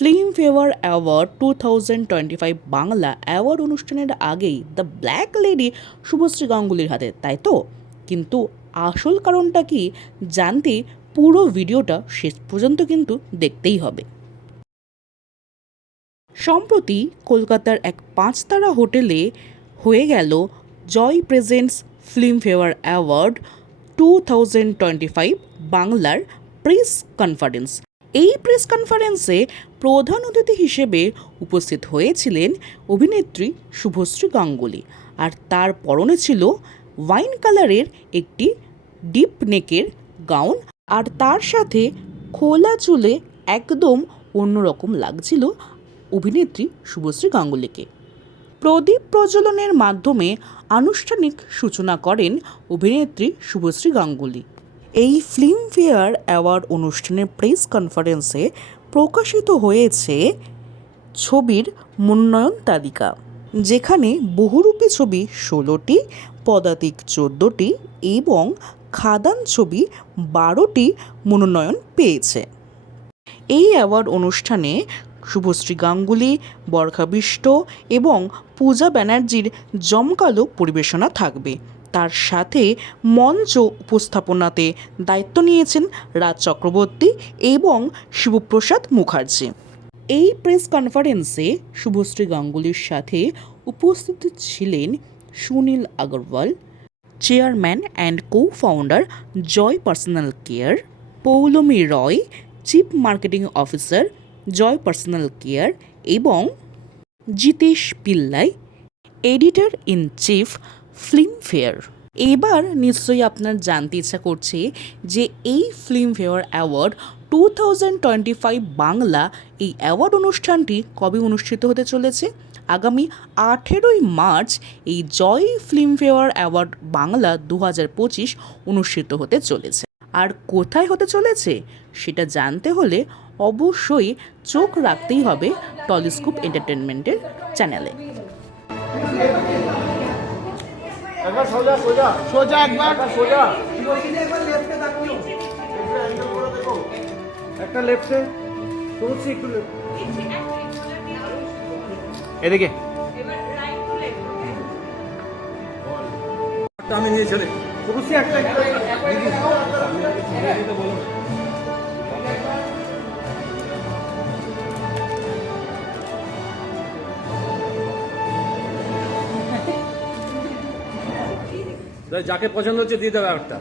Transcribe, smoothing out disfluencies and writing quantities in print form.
Film fair award 2025 Bangla award অনুষ্ঠানের আগেই the black lady Subhashree গাঙ্গুলির হাতে, তাই তো? কিন্তু আসল কারণটা কি জানতে পুরো ভিডিওটা শেষ পর্যন্ত কিন্তু দেখতেই হবে। সম্প্রতি কলকাতার এক 5 তারা হোটেলে হয়ে গেল জয় প্রেজেন্টস ফিল্ম ফেয়ার অ্যাওয়ার্ড 2025 বাংলার প্রেস কনফারেন্স। এই প্রেস কনফারেন্সে প্রধান অতিথি হিসেবে উপস্থিত হয়েছিলেন অভিনেত্রী শুভশ্রী গাঙ্গুলি, আর তার পরনে ছিল ওয়াইন কালারের একটি ডিপ নেকের গাউন, আর তার সাথে খোলা চুলে একদম অন্যরকম লাগছিল অভিনেত্রী শুভশ্রী গাঙ্গুলিকে। প্রদীপ প্রজ্বলনের মাধ্যমে আনুষ্ঠানিক সূচনা করেন অভিনেত্রী শুভশ্রী গাঙ্গুলি। এই ফিল্মফেয়ার অ্যাওয়ার্ড অনুষ্ঠানের প্রেস কনফারেন্সে প্রকাশিত হয়েছে ছবির মনোনয়ন তালিকা, যেখানে বহুরূপী ছবি 16টি, পদাতিক 14টি এবং খাদান ছবি 12টি মনোনয়ন পেয়েছে। এই অ্যাওয়ার্ড অনুষ্ঠানে শুভশ্রী গাঙ্গুলি, বরখা বিষ্ট এবং পূজা ব্যানার্জির জমকালো পরিবেশনা থাকবে। তার সাথে মঞ্চ উপস্থাপনাতে দায়িত্ব নিয়েছেন রাজ চক্রবর্তী এবং শিবপ্রসাদ মুখার্জি। এই প্রেস কনফারেন্সে শুভশ্রী গাঙ্গুলির সাথে উপস্থিত ছিলেন Sunil Agarwal, chairman and co-founder Joy personal care, Poulami Roy, chief marketing officer Joy personal care, এবং Jitesh Pillai, editor in chief Filmfare. এবার নিশ্চয়ই আপনার জানতে ইচ্ছা করছে যে এই ফিল্মফেয়ার অ্যাওয়ার্ড 2025 বাংলা এই অ্যাওয়ার্ড অনুষ্ঠানটি কবে অনুষ্ঠিত হতে চলেছে। আগামী 18ই মার্চ এই জয় ফিল্মফেয়ার অ্যাওয়ার্ড বাংলা 2025 অনুষ্ঠিত হতে চলেছে। আর কোথায় হতে চলেছে সেটা জানতে হলে অবশ্যই চোখ রাখতেই হবে টলিস্কোপ এন্টারটেনমেন্টের চ্যানেলে। একবার সোজা সোজা সোজা একবার সোজা একটা লেফটে তুলছি একটু এদিকে আমি নিয়ে চলে তুলছি একটা বলো যাকে পছন্দ হচ্ছে দিয়ে দেবে একটা।